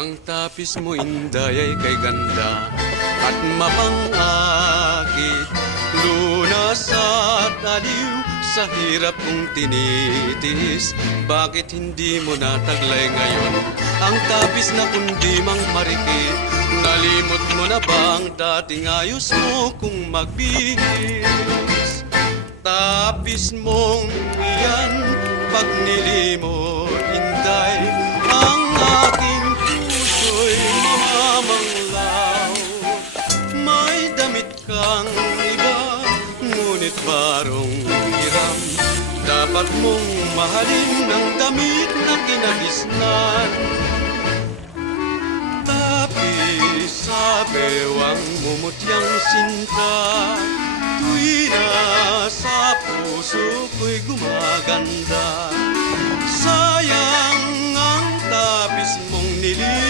Ang tapis mo inday ay kay ganda at mapangakit, lunas at aliw sa hirap kong tinitiis. Bakit hindi mo nataglay ngayon ang tapis na kundi mang marikit? Nalimot mo na ba ang dating ayos mo kung magbihis? Tapis mong iyan pag nilimot inday, ang aking puso'y mamanglaw. May damit kang iba, ngunit parong hiram. Dapat mong mahalin ng damit na kinagisnan. Tapis sa bewang mumutyang sinta, tuwi na sa puso ko'y gumaganda. Sayang ang tapis mong nilimot.